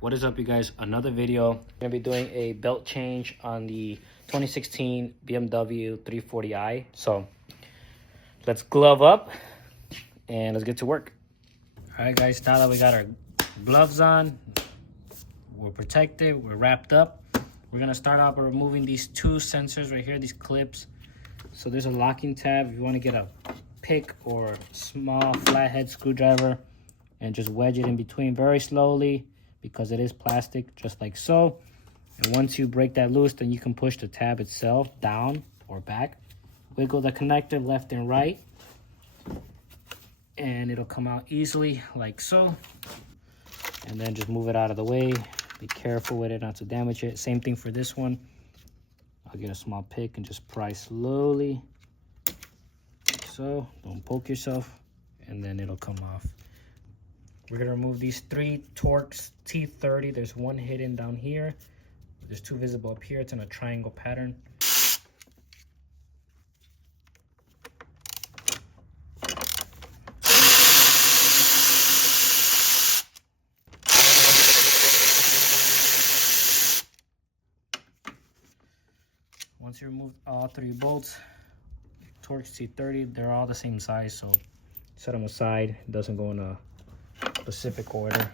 What is up, you guys? Another video. I'm gonna be doing a belt change on the 2016 BMW 340i. So let's glove up and let's get to work. All right, guys, now that we got our gloves on, we're protected, we're wrapped up. We're gonna start out by removing these two sensors right here, these clips. So there's a locking tab. If you want to get a pick or small flathead screwdriver and just wedge it in between very slowly, because it is plastic, just like so. And once you break that loose, then you can push the tab itself down or back. Wiggle the connector left and right, and it'll come out easily like so. And then just move it out of the way. Be careful with it not to damage it. Same thing for this one. I'll get a small pick and just pry slowly like so. Don't poke yourself, and then it'll come off. We're gonna remove these three Torx T30. There's one hidden down here. There's two visible up here. It's in a triangle pattern. Once you remove all three bolts, Torx T30, they're all the same size, so set them aside. It doesn't go in a specific order.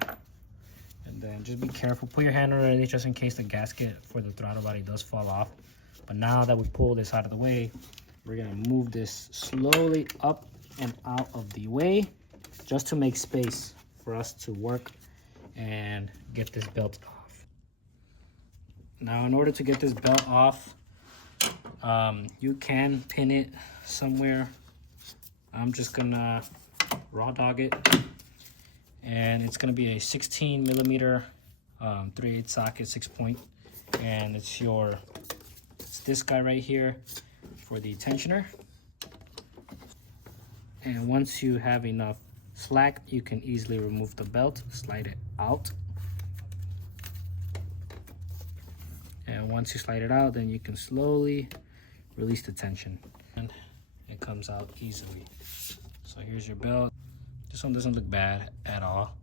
And then just be careful, put your hand underneath just in case the gasket for the throttle body does fall off. But now that we pull this out of the way, we're gonna move this slowly up and out of the way just to make space for us to work and get this belt off. Now, in order to get this belt off, you can pin it somewhere. I'm just gonna raw dog it. And it's going to be a 16 millimeter 3/8 socket, 6-point, and it's this guy right here for the tensioner. And once you have enough slack, you can easily remove the belt, slide it out. And once you slide it out, then you can slowly release the tension, and it comes out easily. So here's your belt. This one doesn't look bad at all,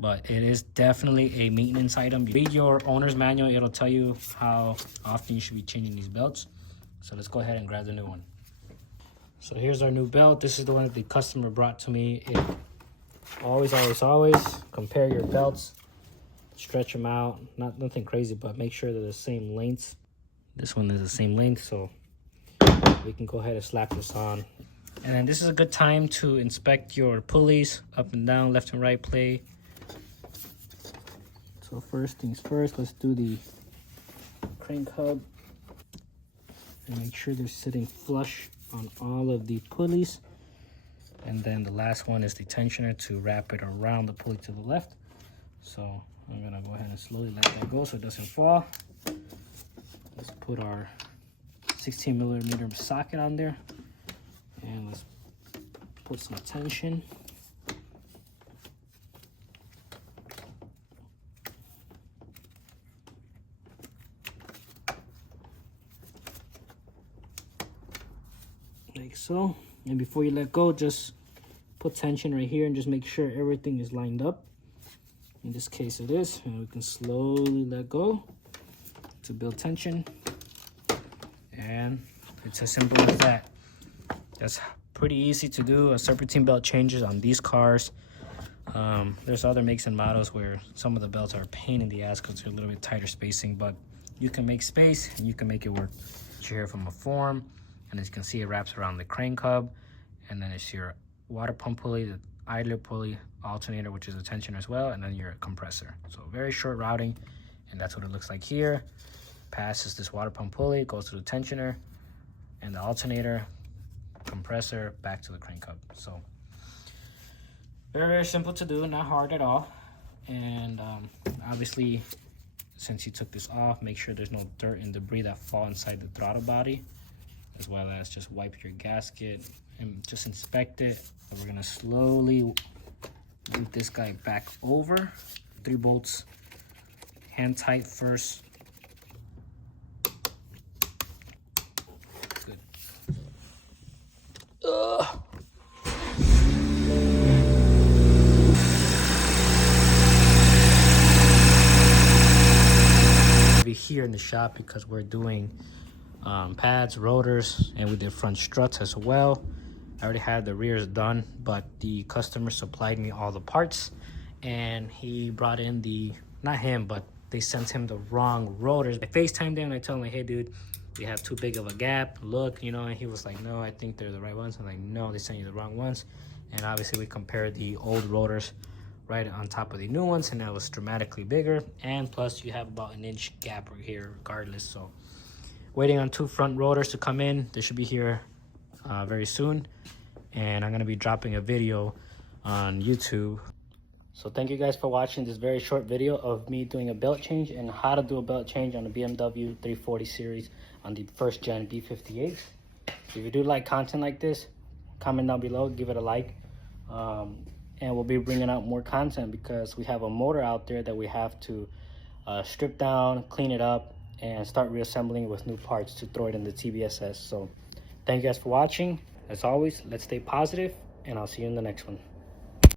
but it is definitely a maintenance item. Read your owner's manual. It'll tell you how often you should be changing these belts. So let's go ahead and grab the new one. So here's our new belt. This is the one that the customer brought to me. Always compare your belts, stretch them out. Nothing crazy, but make sure they're the same length. This one is the same length, so we can go ahead and slap this on. And then this is a good time to inspect your pulleys, up and down, left and right play. So first things first, let's do the crank hub and make sure they're sitting flush on all of the pulleys. And then the last one is the tensioner to wrap it around the pulley to the left. So I'm gonna go ahead and slowly let that go so it doesn't fall. Let's put our 16 millimeter socket on there. And let's put some tension. Like so. And before you let go, just put tension right here and just make sure everything is lined up. In this case it is. And we can slowly let go to build tension. And it's as simple as that. That's pretty easy to do. A serpentine belt changes on these cars. There's other makes and models where some of the belts are a pain in the ass because they're a little bit tighter spacing, but you can make space and you can make it work. You hear from a form, and as you can see, it wraps around the crank hub, and then it's your water pump pulley, the idler pulley, alternator, which is a tensioner as well, and then your compressor. So very short routing, and that's what it looks like here. Passes this water pump pulley, goes to the tensioner and the alternator, compressor, back to the crank hub. So very simple to do, not hard at all. And obviously, since you took this off, make sure there's no dirt and debris that fall inside the throttle body, as well as just wipe your gasket and just inspect it. And we're gonna slowly move this guy back over. 3 bolts, hand tight first. Good. the shop because we're doing pads, rotors, and we did front struts as well. I already had the rears done, but the customer supplied me all the parts, and he brought in the, not him, but they sent him the wrong rotors. I FaceTimed him and I told him, like, hey dude, we have too big of a gap, look, you know, and he was like, no, I think they're the right ones. I'm like, no, they sent you the wrong ones. And obviously we compared the old rotors right on top of the new ones, and that was dramatically bigger, and plus you have about an inch gap right here regardless. So waiting on 2 front rotors to come in. They should be here very soon, and I'm going to be dropping a video on YouTube. So thank you guys for watching this very short video of me doing a belt change and how to do a belt change on the BMW 340 series on the first gen B58. If you do like content like this, comment down below, give it a like, and we'll be bringing out more content because we have a motor out there that we have to strip down, clean it up, and start reassembling with new parts to throw it in the TBSS. So thank you guys for watching. As always, let's stay positive, and I'll see you in the next one.